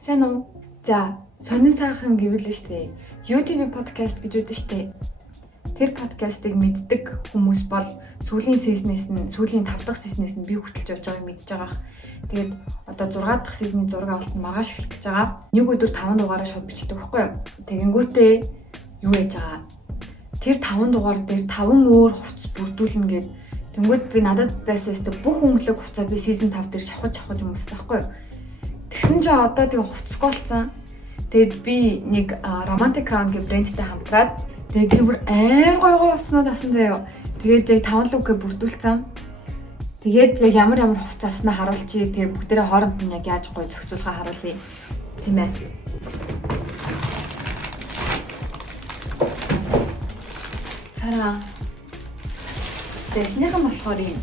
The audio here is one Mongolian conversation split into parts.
Сайн уу? За, сонин сайхан гэвэл нь штэ. YouTube podcast гэж үүдэн штэ. Тэр подкастыг мэддэг хүмүүс бол сүүлийн сизнээс нь, сүүлийн 5 дахь сизнээс нь би хөтлж явж байгааг мэдж байгаа. Тэгээд одоо 6 дахь сизний зураг авалт нь маргааш эхлэх гэж байгаа. Нэг өдөр 5 дугаараа шууд бичдэг байхгүй юу? Тэгэнгүүтээ юу яаж байгаа? Тэр 5 дугаар дээр 5 өөр хувцас бүрдүүлнэ гэд. Тэнгүүд би надад байсан өстө бүх өнгөлөг хувцаа би season 5 дээр шавхаж өмссөн байхгүй юу? Тэгсэн чинь одоо тэгээ хувцасгүй болсон. Тэгэд би нэг Romantic Crown гэх брэндтэй хамтраад тэгээ гэмээр амар гоё хувцснууд авсан заяа. Тэгээд яг 5 луг бүрдүүлсэн. Тэгээд яг ямар хувцас авснаа харуулчих. Тэгээ бүгдээрээ хооронд нь яг яаж гоё зохицуулахаа харуулъя. Тийм ээ. Сара. Техникэн болохоор юм.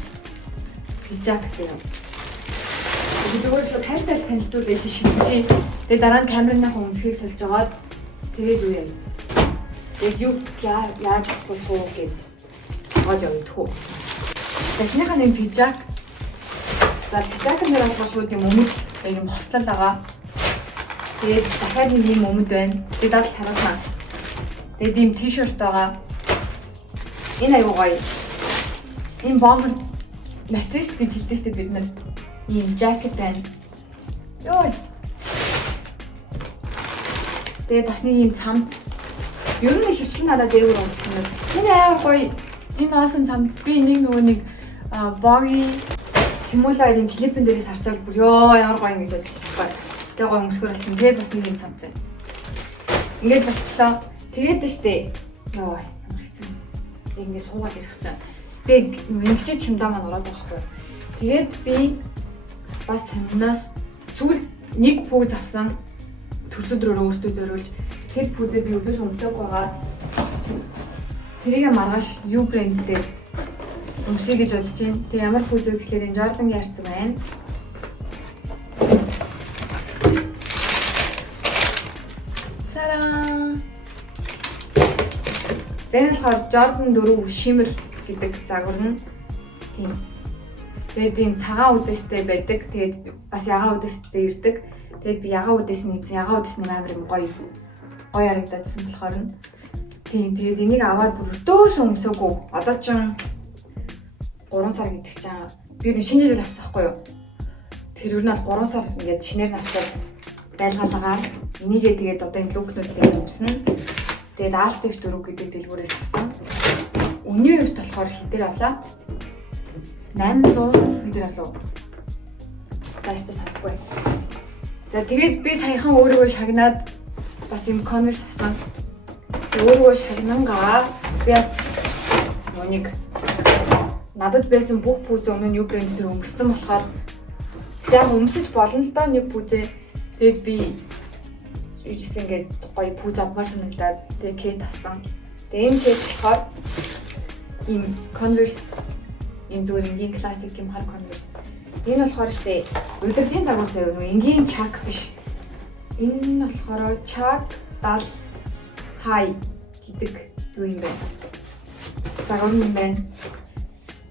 Пижак гэх юм. Зүгээр л тайлбар танилцуулъя шишгэж. Тэгээ дараа нь камерын өмнөхийг сольж агаад тэгээд юу яа. Яг юу яаж асуулах уу гэж цогоод явдаг хөө. Техникэн юм пижак. За пижакын дээр болохоор шууд юм өмд юм хослол байгаа. Тэгээд дахиад нэг юм өмд байна. Тэгээд дадал чараасан. Тэгээд ийм тишерт байгаа. Энэ аюу гоё. Энэ бомбер нацист гэж хэлдэг шүү дээ бид нар. Ийм жакет байна. Йой. Тэгээд бас нэг ийм цамц. Ер нь хөвчлэн надад дээгүүр унтсан юм. Энэ амар гоё. Энэ оосон цамц. Би нэг нөгөө нэг боги Тимулагийн клипэн дээрээс харчвал бүр ёо ямар гоё юм гэж бодчихсон байна. Тэгээ гоё өмсгөр болсон. Тэгээд бас нэг ийм цамц байна. Ингээд болчихлоо. Тэгээд штэ. Йой. Ямар хэцүү. Ингээд суугаад ирэх чинь. Би ингэж чимдаа маань ороод байгаа байхгүй. Тэгээд би бас чанаас сүүл нэг пүүз авсан. Төрс өдрөөр өөртөө зориулж тэр пүүзээ би өргөж өмсөг байгаа. Тэрийг маргааш U брэнд дээр өмсөе гэж бодож байна. Тэг ямар пүүз вэ гэхээр энэ Jordan яарсан байна. Цараа. Зэн болохоор Jordan 4 shimmer гэдэг загвар нь тийм. Тэгээд ийм цагаан үдэстэй байдаг. Тэгээд бас ягаан үдэстэй ирдэг. Тэгээд би ягаан үдэсний амар юм гоё харагдадсан болохоор нь. Тийм. Тэгээд энийг аваад бүр өөс өмсөөгөө. Одоо ч 3 сар гэдэг чинь би шинэ жирээр авсан байхгүй юу? Тэр юу нэг 3 сар ингээд шинээр авчаад дайлгаалгаар энийгээ тэгээд одоо энэ лукнуудыг өмснө. Тэгээд Altif 4 гэдэг дэлгүүрээс авсан. Үнийн хувьд болохоор хитэр авлаа. 800 хитэр авлаа. Тайста санахгүй. За тэгээд би саяхан өөрийгөө шагнаад бас юм Converse авсан. Өөрийгөө шагнангаа би бас нэг надад байсан бүх пүүз өмнө нь U брэнд дээр өмссөн болохоор яг өмсөж болно л доо нэг пүүзээ. Тэгээд би юу ч ингэж гоё пүүз авмаар санагдаад тэгээд кет авсан. Тэгээд энэ кет болохоор ийм Converse ийм зүгээр энгийн классик юм хар Converse. Энэ болохоор штэ удирдлагын загвар заяа нөгөө энгийн чак биш. Энэ болохоор чак 70 high гэдэг юу юм бэ? Загвар юм байна.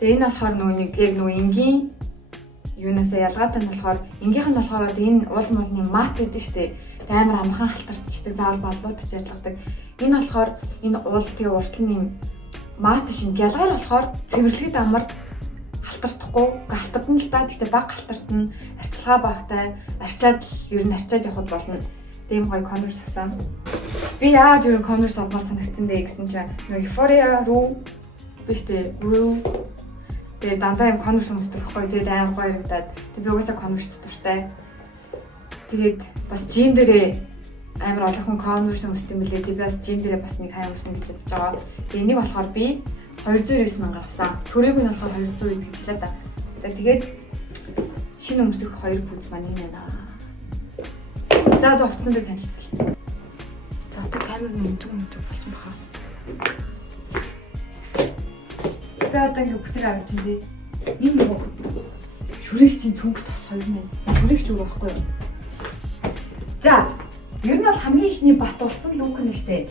Тэгээ энэ болохоор нөгөө энгийн юунаас ялгаатай нь болохоор энгийнх нь болохоор энэ уул муулны мат гэдэг штэ. Амар амархан халтарчдаг, заавал баллуудч ярилгадаг. Энэ болохоор энэ уул тэгээ уртл нь мат шин ялгаар болохоор цэвэрлэхэд амар халтардахгүй. Халтардан л да гэхдээ баг халтартна, арчилгаа багтай, арчаад ер нь арчаад явхад болно. Тийм гоё Converse авсан. Би яаж ер нь Converse авмаар санагдсан бэ гэсэн чинь нөгөө Euphoria руу биш дээ. Руу тэгээ дандаа юм Converse өмсдөг байхгүй. Тэгээд амар гоё харагдаад. Тэгээд би угаасаа Converse дуртай. Тэгээд бас gym дээрээ амар олон хүн Converse өмсдөг юм билээ. Тэгээд бас gym дээрээ бас нэг хай өмснө гэж бодож байгаа. Тэгээд энийг болохоор би 209 мянга авсан. Төрийг нь болохоор 200 үед хэллээ да. За тэгээд шинэ өмсөх 2 пүүз маань энэ байна. За одоо хувцсан дээр танилцуулъя. За одоо камерын өндөг болсон баха. Тэгээд одоо ингэ бүтээр харагдаж байна тий. Энэ нөгөө шүрэгчийн цөмбөр тос 2 байна. Шүрэгч юу байхгүй юу? За ер нь бол хамгийн ихний бат улцсан лук нь штэ.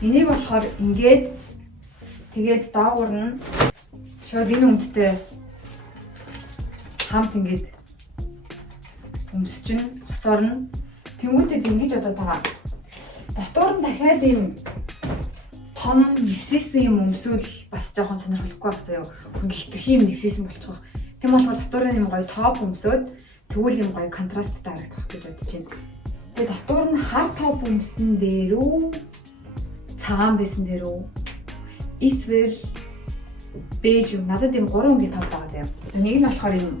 Энийг болохоор ингээд тэгээд доогуур нь шууд энэ өмдтэй чамд ингээд өмсчин хосорно. Тэнгүүтээ би ингэж бодоод байгаа. Дотор нь дахиад энэ том нэвсээсэн юм өмсвөл бас жоохон сонирхолтой байх заяа. Хүн хитрхи юм нэвсээсэн болчих واخ. Тийм болохоор дотор нь юм гоё топ өмсөөд тэгвэл юм гоё контрасттай харагдах гэж бодож байна. Тэгээ дотор нь хар топ өмсөн дээр үү цагаан байсан дээр үү эсвэл бэж юм надад юм 3 өнгийн топ байгаа заяа. За нэг нь болохоор энэ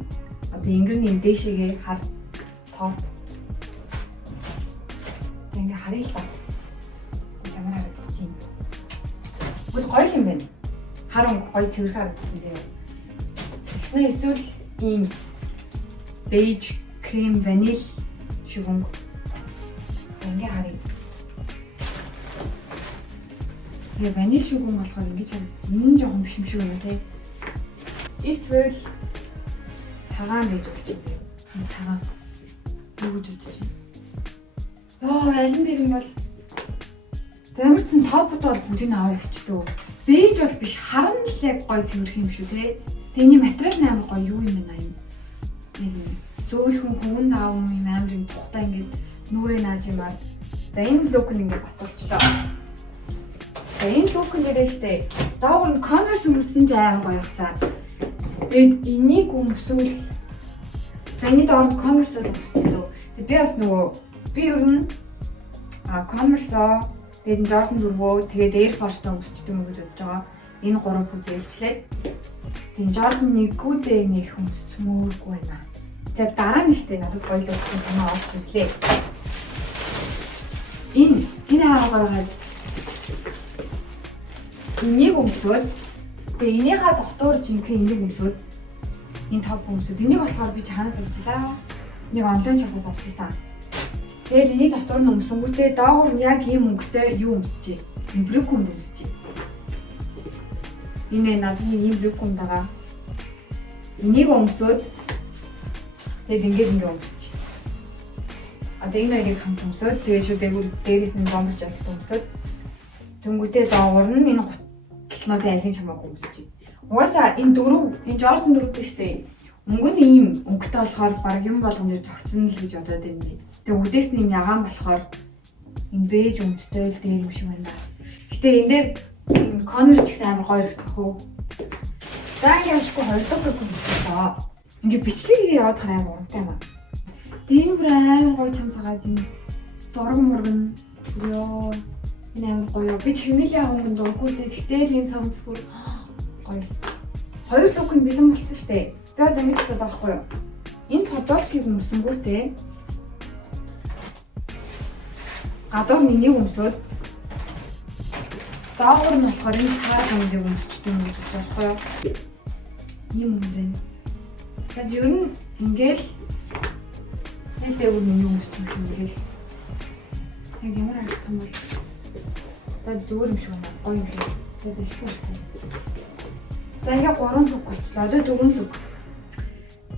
одоо ингэрний энэ дээшээгээ хар топ. Ингээ харъя л та. Ямар харагдаж байна. Бол гоё юм байна. Хар өнгө гоё цэвэр харагдаж байна заяа. Тэгснэ эсвэл ийм бэж, крем, ваниль шиг өнгө. Ингээ харъя. Тэгээ ваниль шиг өнгө болохоор ингэж харагдаж. Энэ жоохон биш юм шиг байна те. Эсвэл цагаан бэж гэж байна. Энэ цагаан. Юу гэж бодож байна? Йоо, алин дээр юм бол замирсан топод бол бүгдийг аваа явчихдөө. Бэж бол биш, харан л яг гоё цэвэрх юм шүү те. Тэний материал амар гоё юу юм бэ юм. Зөөлхөн хөвгөн даав юм амар юм тухтай ингээд нүрээ нааж юмар. За энэ лук нь ингээд батуулчлаа. За энэ лук нь дээрээ штэ. Доогор нь Converse өмсөн ч амар гоё хацаа. Тэгээд энийг өмсвөл за энэ доор нь Converse өмсөн лөө. Тэгээд би бас нөгөө би ер нь Converse тэгээд Jordan 4 тэгээд Air Force-тай өмсчихдээ юм гэж бодож байгаа. Энэ 3 бүз ээлжлээд тэгээд Jordan 1-үүдээ нэх өмсмөөргүй байна. За дараа нь штэ надад гоё л өгсөн санаа олж ирлээ. Энэ хаагаад энийг өмсөд тэгээ энийхээ дотор жинхэнэ энийг өмсөд энэ топ өмсөд энийг болохоор би чанаас авчлаа. Нэг онлайн шопоос авчихсан. Тэгээд эний дотор нь өмсөнгүүтээ доогуур нь яг ийм өнгөтэй юу өмсөж чинь. Энэ брюк өмсөж чинь. Энэ надад ийм брюк байгаа. Энийг өмсөд тэгээд ингээд өмсөж. Одоо энэ хоёрыг хамт өмсөд тэгээд шүү дээрээс нь бомбож авах өмсөд. Тэнгүүтээ доогуур нь энэ гутлнуудын айлын чамааг өмсөж. Угаасаа энэ Jordan 4 биш үү? Өнгө нь ийм өнгөтэй болохоор баг юм болгоны зөгцөн л гэж бодоод байна. Тэгээ үдээс нь юм ягаан болохоор энэ бэж өнгөтэй л дээр юм шиг байна. Гэтэ энэ дээр энэ Converse ч гэсэн амар гоё харагдах уу. За ингэ ашгүй хоёр дахь үг болчихлоо. Ингээ бичлэгийг яваад хараа амар урамтай юм аа. Тэгээ бүр амар гоё цамцагаа зин зураг мурган ёо энэ амар гоё. Би чигнэлийн өнгөнд дурггүй л дээ. Гэтэл энэ цамц бүр гоёс. Хоёр лук нь бэлэн болсон шүү дээ. Би одоо мэдээд байхгүй юу? Энэ подолкийг өмсөнгүүтээ гадуур нь энийг өмсөд доогуур нь болохоор энэ цаар хамдыг өмсчтэй юм гэж бодож байгаа байхгүй юу? Ийм юм байна. Тэгэхээр ер нь ингээл энэ дээгүүр нь юм өмсч юм шиг ингээл яг ямар харагдах юм бол тэгээд зүгээр юм шиг байна. Гоё юм шиг. Тэгээд их шүү. За ингээ 3 лук болчихлоо. Одоо 4 лук.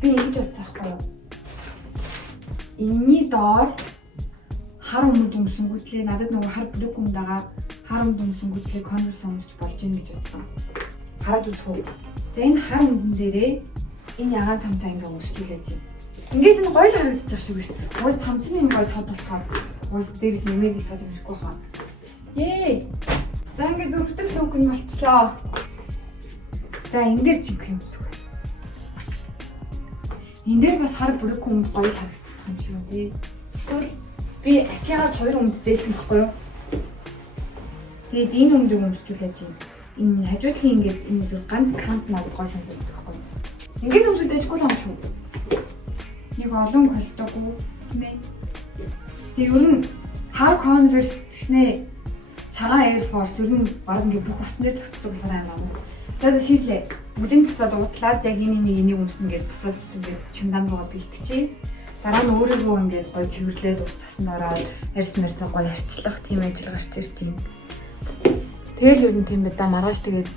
Би ингэж бодсон байхгүй юу? Энийний доор хар өмд өмсөнгүүтлээ надад нөгөө хар брюк өмд байгаа хар өмд өмсөнгүүтлээ Converse өмсч болж ийн гэж бодсон. Хараад үзэх үү. За энэ хар өмдөн дээрээ энэ ягаан цамцаа ингээ өмсчүүлээд чинь. Ингээд энэ гоё л харагдчих шиг биш. Уус цамцны юм гоё тод болохоор уус дээрээс нэмээд их тод ирэхгүй хаа. Ээ. За ингээ зүрхтэг лук нь болчихлоо. За энэ дээр жинх юм зүг. Энэ дээр бас хар брюк өмд гоё л харагдах юм шиг үү. Эсвэл би Акигаас 2 өмд зээлсэн байхгүй юу? Тэгээд энэ өмдөг өмсчүүлээд чинь энэ хажуудлын ингээд энэ зүр ганц кант надад гоё санагддаг байхгүй юу? Ингээд өмсүүлж дэжгүй л юм шүү. Нэг олон колтоогүй тийм ээ. Тэгээд ер нь хар Converse гэснээ цагаан Air Force ер нь баг ингээд бүх хувцсан дээр зогтдог болохоор амар. Тэгээд шийдлээ. Бүдийн буцаад уудлаад яг энийг өмснө гэж буцаад ингээд чимдан руугаа бэлтчихье. Дараа нь өөрийгөө ингээд гоё цэвэрлээд ус цасанд ороод ярьсан гоё арчлах тийм ажил гарч ирж байна. Тэгэл ер нь тийм бай да маргааш тэгээд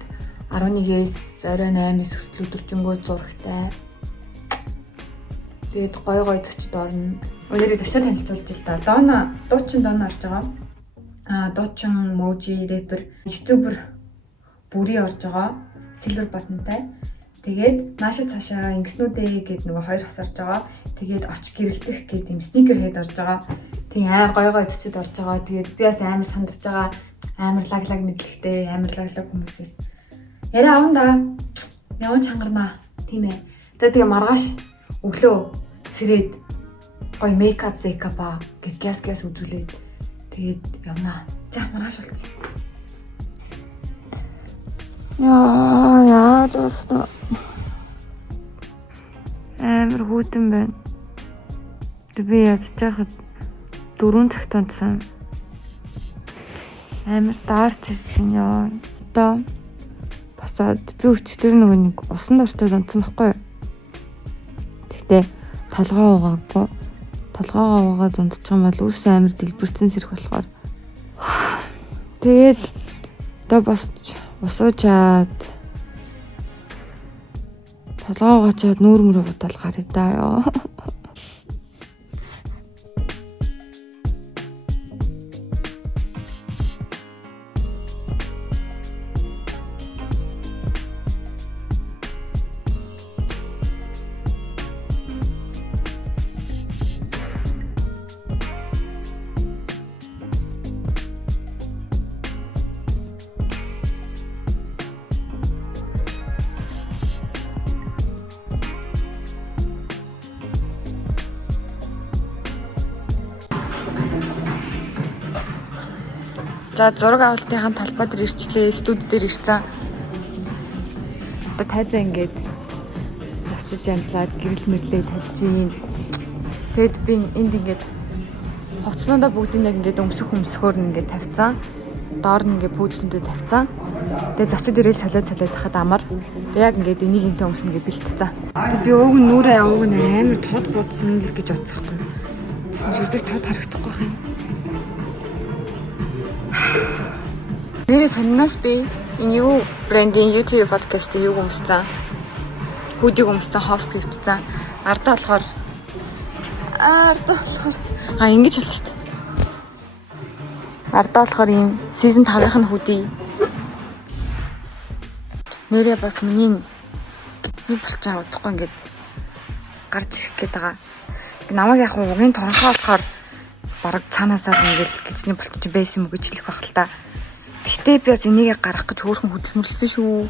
11-ээс орой 8-ээс хүртэл өдөржингөө зурагтай. Тэгээд гоё төчд орно. Өөрөөр төшөө танилцуулж л да. Дона дуучин Дона орж байгаа. Дуучин Moji rapper YouTuber бүрий орж байгаа. Silver buttonтай. Тэгээд нааша цаашаа ингэснүүдээ гээд нөгөө хоёр хасарж байгаа. Тэгээд оч гэрэлтэх гээд юм sneaker head орж байгаа. Тийм амар гой төчөд орж байгаа. Тэгээд би бас амар сандарч байгаа. Амар лаглаг мэдлэгтэй, амар лаглаг хүмүүсээс. Яриа аван да. Яван чангарнаа. Тийм ээ. Тэгээд маргааш өглөө сэрээд гой мейкап, зэйкапа гээд гяс үзүүлээд тэгээд явнаа. За маргааш болцсон. Яа, just амар хүүтэн байна. Би ядчихад 4 цагт онцсон. Амар даарч ирсэн ёо. Одоо босоод би өчтөр нөгөө нэг усан дортой онцсон байхгүй юу? Тэгтээ толгоо угаагүй. Толгоогоо угаад унтчих юм бол үс амар дэлбэрсэн сэрэх болохоор. Тэгээд одоо бас усуучаад толгоо угаачаад нүүр мөрөө бодол гарыг даа ёо. За зураг авалтынхаа талбай дээр ирчлээ, студи дээр ирсэн. Одоо тайзаа ингээд засаж амлаад гэрэл мэрлээ тавьж ийн. Тэгэд би энд ингээд хувцснуудаа бүгдийг яг ингээд өмсөхөөр ингээд тавьцсан. Доор нь ингээд пүүдлэндээ тавьцсан. Тэгээд зочид ирэл солиод тахад амар. Яг ингээд энийг энтэй өмснө гэж бэлтцсэн. Би ууг нь нүрээ ууг нь амар тод будсан л гэж бодсохгүй. Тэсэн зүрдээ тод харагдахгүй байх юм. Нэрээ сонноос би энэ юу брендинг YouTube подкаст юу өмссөн. Хүдийг өмссөн, хост хийвчсэн. Ардаа болохоор ингэж хэлсэн шүү дээ. Ардаа болохоор ийм season 5-ын хүдий. Нэрээ бас миний гидний булчаа удахгүй ингээд гарч ирэх гээд байгаа. Намайг яг угийн туранхаа болохоор бараг цаанаасаа ингээл гидний булчаа байсан мө гэж хэлэх байх л та. Гэхдээ би бас энийг гаргах гэж хөөрхөн хөдөлмөрлсөн шүү.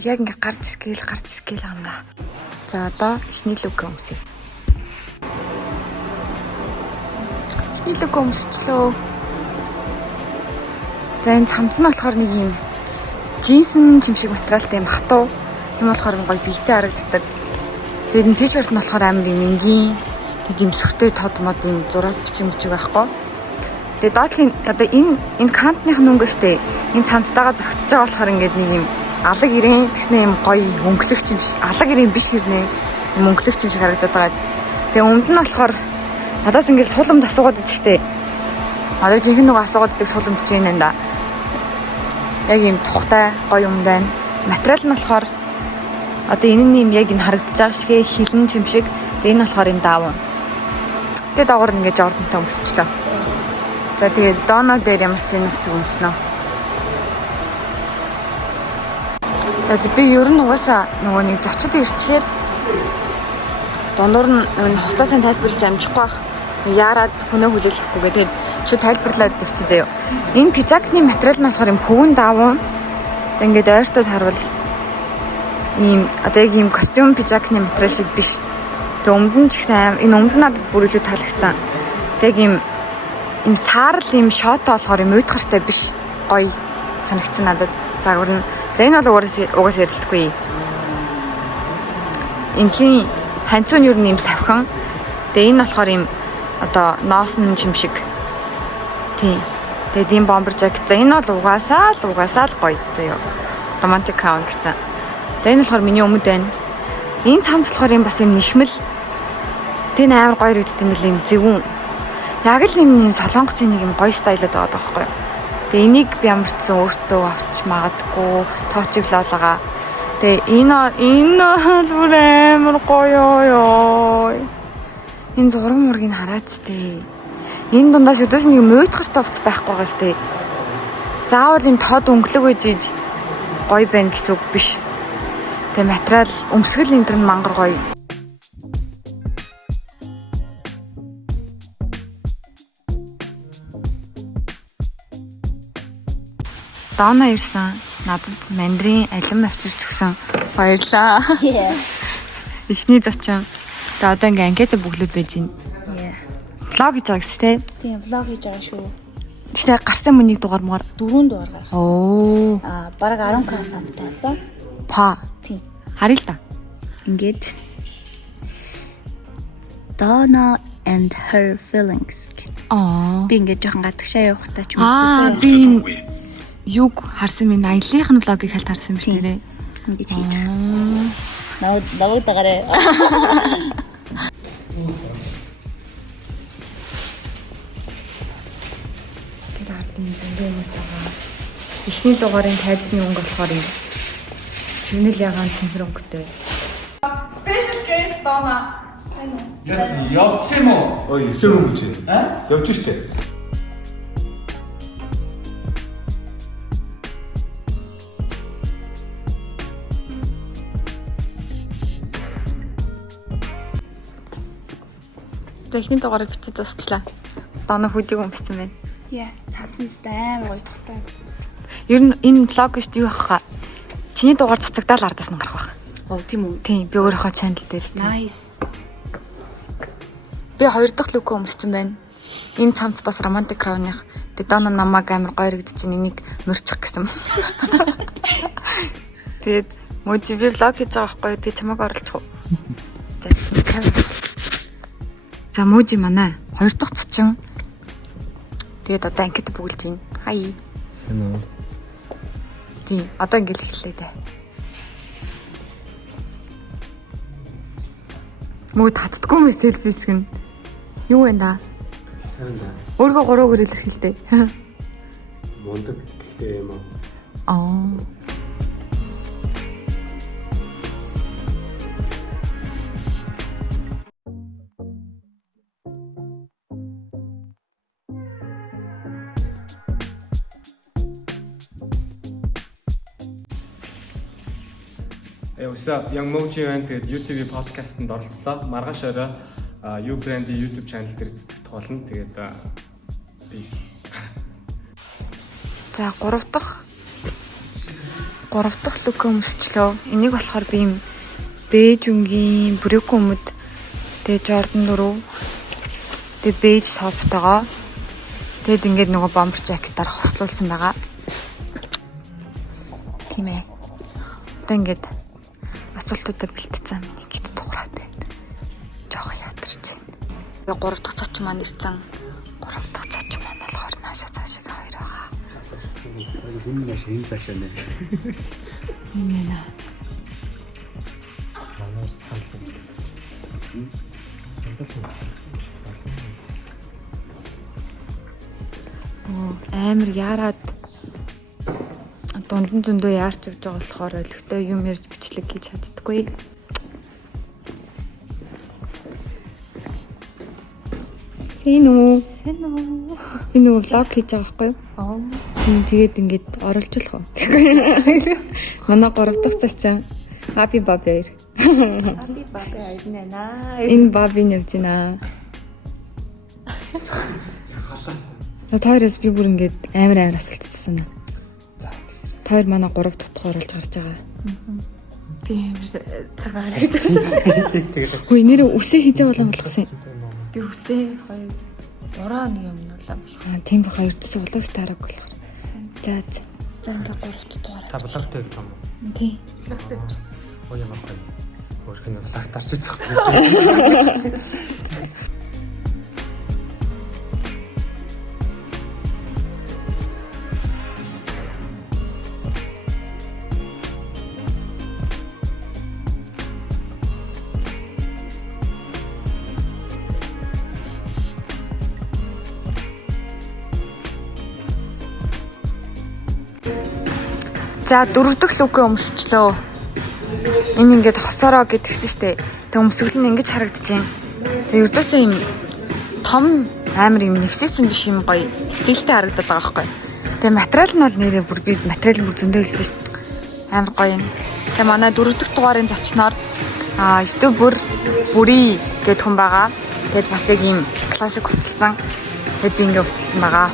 Яг ингээ гарч иргээл юм да. За одоо эхний лук өмсөе. Эхний лук өмсчлөө. За энэ цамц нь болохоор нэг юм джинсэн чимшиг материалтай юм хатуу. Энэ болохоор гоё бийтэй харагддаг. Тэгээд энэ тишерт нь болохоор амар юм энгийн. Тэгээд юм сүртэй тод мод юм зураас бичиг байхгүй. Тэгээд доотлын одоо энэ кантных нүнг штэ энэ цамцтайгаа зөгтөж байгаа болохоор ингээд нэг юм алаг ирээн гэснээ юм гоё өнгөлөгч юм шиг алаг ирээн биш хэрнээ юм өнгөлөгч юм шиг харагдаад байгаа. Тэгээ өмд нь болохоор надаас ингээд сууламд асуугаад идэв штэ. Одоо жинхэнэ нэг асуугаад идэг сууламд ч юм да. Яг юм тухтай гоё юм байна. Материал нь болохоор одоо энэ нь юм яг энэ харагдаж байгаа шиг хилэн юм шиг. Тэгээ энэ болохоор юм даав. Тэгээ доогоор ингээд Jordan-тай өмсчлээ. За тэгээд Dono дээр ямар ч зэн нөхцөг өмснө. За би ер нь угаасаа нөгөө нэг зочид ирчихээр дундуур нь хуцаасаа тайлбарлаж амжихгүй байх. Яарад хүнээ хүлээлгэхгүй гэдэг шууд тайлбарлаад өвчтэй заяа. Энэ пижакны материал нь болохоор юм хөвөн даван. Ингээд ойртоод харвал ийм одоо яг ийм костюм пижакны материал шиг биш. Тэг өмд нь ч гэсэн энэ өмд надад бүр илүү таалагдсан. Тэг ийм саарл юм шоото болохоор юм уйтгартай биш. Гоё санагдсан надад. Загвар нь. За энэ бол угаас ярилтгүй. Энэний ханцуу нь юу нэм савхан. Тэгээ энэ болохоор юм одоо ноосн юм шиг. Тийм. Тэгээд ийм бомбер жакет. За энэ бол угаасаа л гоё заяа. Романтик хаан гэсэн. За энэ болохоор миний өмд байна. Энэ цамц болохоор юм бас юм нэхмэл. Тэн амар гоё ирэгддэг юм бэл юм зэвүүн. Яг л энэ солонгосын нэг юм гоё стайлд байгаа байхгүй юу. Тэгээ энийг би ямар ч зэн өөртөө авч магадгүй тоочглоолгаа. Тэгээ энэ бүр амар гоё ёо. Энэ зураг мургийг хараач тээ. Энэ дундаа шүдээс нэг муйтгартай хувц байхгүй байгаас тээ. Заавал юм тод өнгөлөг байж гоё байна гэсэн үг биш. Тэгээ материал өмсгөл энэ төр мангар гоё. Дона ирсэн. Надад мандрин алим авчирч өгсөн. Баярлаа. Эхний зочин. Тэгээ одоо ингээ анкета бүглүүд байж байна. Влог хийж байгаа гэсэн тийм. Тийм, влог хийж байгаа шүү. Тэгтээ гарсан мөнийг дугаар маар 4 дугаар гарсан. Оо. Бараг 10k сабтайсан. Па. Тийм. Харъя л да. Ингээд Donna and her feelings. Би ингээд жоохон гадагшаа явахтаа ч юм. Би юг харсан минь аяллахын влогийг хальт харсан биш нэрээ. Ингээд хийж байгаа. Наваг дагаарэ. Тэр ардын зөндөө хүмүүс байгаа. Эхний дугаарын тайзны өнгө болохоор юм. Чирнэл ягаан цэнхэр өнгөтэй. Special guest Donna. Явж юм уу? Ой, ирлээ юм чи. Явж штэ. Техник дугаарыг бичиж засчлаа. Дона хүдийг өмссөн байна. Яа, цаасан сте амар гоё тогтоо. Ер нь энэ влог гэж юу хаа? Чиний дугаар цацагдаал ардаас нь гарах байх. Оо, тийм үү. Тийм, би өөрийнхөө чанал дээр. Nice. Би 2 дахь лүкөө өмссөн байна. Энэ цамц бас романтик крауных. Тэгээ Дона намайг амар гоёрогдож энийг мөрчих гэсэн. Тэгээд мөжи би влог хийж байгаа байхгүй. Тэгээ чамайг оролцох уу? За, камера. За мөжи манай 2 дахь цочин. Тэгээд одоо анкет бүгэлж байна. Хай. Сайн уу? Тийм, одоо ингээл эхэллээ дээ. Мөд татдаггүй юм селфис гэн. Юу вэ да? Өөргөө 3 гэр илэрхийлдэг. Мундаг гэхдээ юм аа. Аа. What's up? Young Moji байна. Тэгээд YouTube podcast-нд оролцлоо. Маргааш орой U brand-ийн YouTube channel дээр цэцэгдэх болно. Тэгээд peace. За 3 дахь лүк өмсчлөө. Энийг болохоор би юм бэж өнгийн брюк өмд тэгээ Jordan 4 тэгээ бэж софтогоо тэгээд ингээд нөгөө бомбер жакетаар хослуулсан байгаа. Тийм ээ. Одоо ингээд асуултуудаа бэлтцсэн миний гид дуурайд байна. Жохо ядарч байна. Тэгээ 3 дахь цоч маань ирсэн. 3 дахь цоч маань болохоор наашаа цаашаа хоёр байгаа. Хүн маш энэ цаашаа нэ. Тийм ээ. Амар яарад дунд зөндөө яарч явж байгаа болохоор өлегтэй юм ярьж бичлэг хийж чаддаггүй. Сайн уу? Би нөгөө влог хийж байгаа байхгүй юу? Тийм тэгээд ингээд оруулжлах уу? Манай 3 дахь цачин Happy Baby. Happy Baby айднаа. Энэ баби явж байна. Тойроос би бүр ингээд амар асуултсан. Тойр манай 3 дахь оруулж гарч байгаа. Би амар цагаар ирдэг. Хөөе нэр үсээ хийжээ болон болгосон. Би үсээ 2 3 юм болоо. Тийм ба 2 дахь болооч тараг болохоор. За ингээд 3 дахь дугаар. Та блогтой юм уу? Тийм. Блогтой. Ой ямар гоё. Өөрхөн блогтарч ийцэх. За 4 дахь лүкээ өмсчлөө. Энэ ингээд хосороо гэдгсэн штэ. Тэг өмсгөл нь ингэж харагдчихээн. Ердөөсөө юм том амар юм нэвсээсэн биш юм гоё стилтэй харагдаад байгаа байхгүй. Тэгээ материал нь бол нэрээ бүр би материал бүр зөндөө хэлсэн амар гоё юм. Тэгээ манай 4 дахь дугаарын зочноор ютубер Бүри гэдэг хүн байгаа. Тэгээд бас яг ийм классик хувцалсан. Тэгээд би ингээ хувцалсан байгаа.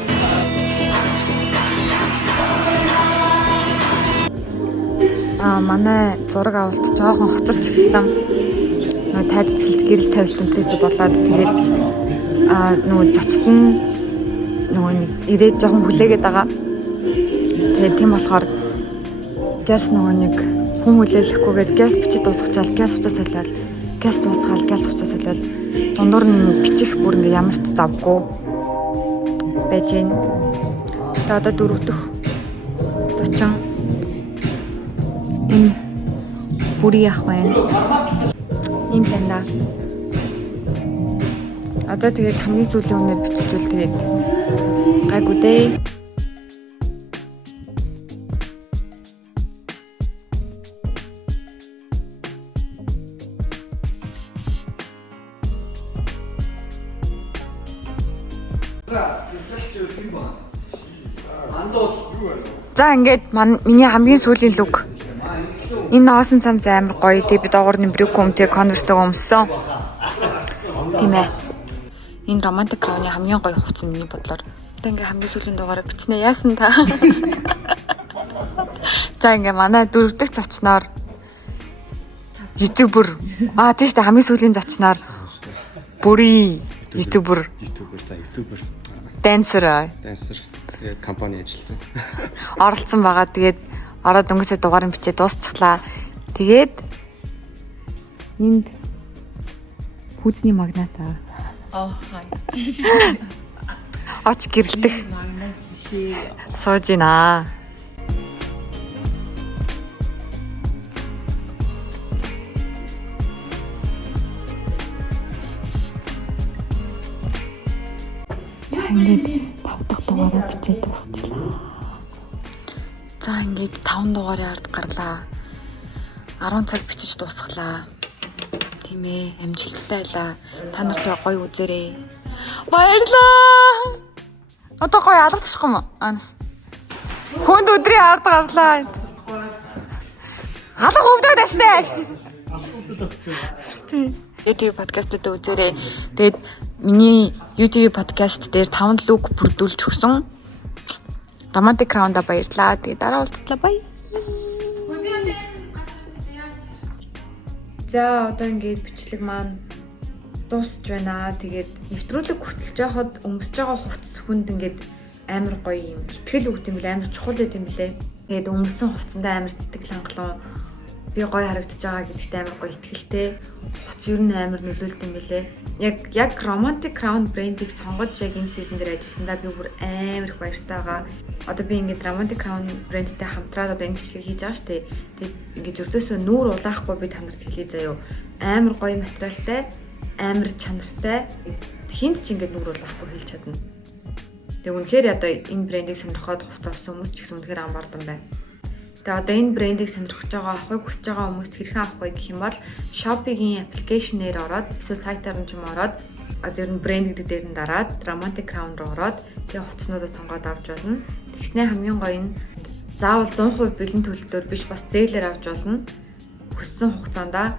Манай зураг авалт жоохон хоцорч эхэлсэн. Нөгөө тайд цэлт гэрэл тавилтнаас болоод тэгээд нөгөө зочд нь нөгөө нэг ирээд жоохон хүлээгээд байгаа. Тэгээд тийм болохоор газ нөгөө нэг хүн хүлээлэхгүйгээд газ бичиж дуусгачаал газ уцаа солиод газ дуусгаал газ уцаа солиод дундуур нь бичих бүр ингээ ямар ч завгүй байж гэн. Тэгээд одоо 4 дахь зочин энэ Бүри ах байна. Ийм байна. Одоо тэгээд хамгийн сүүлийн үнэ биччихвэл тэгээд гайгүй дээ. За ингээд миний хамгийн сүүлийн лук. Энэ ноосон цамц амар гоё. Тэг би доогоор нэмбрэг хүмтэй конверттэйг өмссөн. Тийм ээ. Энэ романтик крауны хамгийн гоё хувцас миний бодлоор. Тэг ингээд хамгийн сүүлийн дугаараа бичнэ. Яасан та? За ингээд манай 4 дахь зочноор ютубер. Тийм шүү дээ хамгийн сүүлийн зочноор Бүри ютубер. За ютубер. Dancer. Тэгээд компани ажилтан. Оролцсон байгаа. Тэгээд ороод өнгөсөө дугаар нь бичээ дуусчихлаа. Тэгээд энд хүзний магната. Оч гэрэлтэх. Магнат бишээ. Сууж байна. Ингээд 5 дахь дугаараа бичээд дуусчлаа. За ингээд 5 дугаарын ард гарлаа. 10 цаг бичиж дуусглаа. Тийм ээ, амжилттай байлаа. Та нартай гоё үзээрэй. Баярлаа. Одоо гоё алгадчихгүй юм. Анас. Хүнд өдрийн ард гарлаа. Алга өвдөд аштай. YouTube подкастд үзээрэй. Тэгээд миний YouTube подкаст дээр 5 лук бүрдүүлж өгсөн. Romantic Crown-да баярлаа. Тэгээд дараа уулзлаа. Бай. За одоо ингээд бичлэг маань дуусж байна. Тэгээд нэвтрүүлэг хөтлж яхад өмсөж байгаа хувцас хүнд ингээд амар гоё юм. Итгэл өгд юм бэл амар чухал байт юм блэ. Тэгээд өмсөн хувцсандаа амар сэтгэл хангалуун би гоё харагдаж байгаа гэдэгт амар гоё итгэлтэй. Хувц ер нь амар нөлөөлт юм бэлээ. Яг Romantic Crown брендийг сонгож яг энэ сизон дээр ажилласандаа би бүр амар их баяртай байгаа. Одоо би ингээд Romantic Crown брендтэй хамтраад одоо энэ бичлэг хийж байгаа шүү дээ. Тэгээд ингээд өртөөсөө нүүр улаахгүй би танарт хэлье заяа. Амар гоё материалтай, амар чанартай. Хинт ч ингээд нүүр улаахгүй хэлж чадна. Тэгээд үнэхээр одоо энэ брендийг сонирхоод хувцас авсан хүмүүс ч гэсэн үнэхээр амбардан байна. Тэгээ одоо энэ брендийг сонирхож байгаа авахыг хүсэж байгаа хүмүүст хэрхэн авах вэ гэх юм бол Shopee-гийн аппликейшнээр ороод эсвэл сайтаар нь ч юм ороод одоо ер нь брэнд гэдэг дээр нь дараад Romantic Crown руу ороод тэгээ хувцснуудаа сонгоод авч болно. Тэгснээ хамгийн гоё нь заавал 100% бэлэн төлөлтөөр биш бас зээлээр авч болно. Хүссэн хугацаанд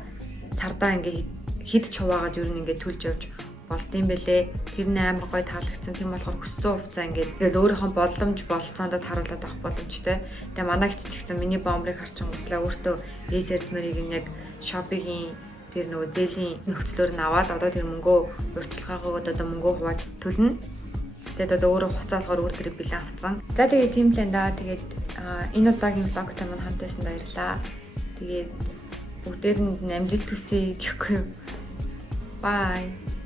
сардаа ингээ хэд чуваагаад ер нь ингээ төлж явж болдсон бэлээ. Тэр нь амар гоё таалагдсан. Тийм болохоор хүссэн хувцас ингээд тэгэл өөрийнхөө боломж болцоонд харуулад авах боломжтой. Тэгээ манай гिच ч гэсэн миний бомбрыг харчингуудлаа өөртөө эсэрзмэрийг нь яг Shopee-гийн тэр нөгөө зээлийн нөхцлөөр нь аваад одоо тэгээ мөнгөө урьдчилгаагаа одоо мөнгөө хувааж төлнө. Тэгээд одоо өөрөө хуцаа болохоор өөр төрөй бэлэн авцсан. За тэгээд тийм л энэ да. Тэгээд энэ удаагийн влогтай маань хамтайсан баярлаа. Тэгээд бүгдээр нь амжилт хүсье гэхгүй юу. Bye.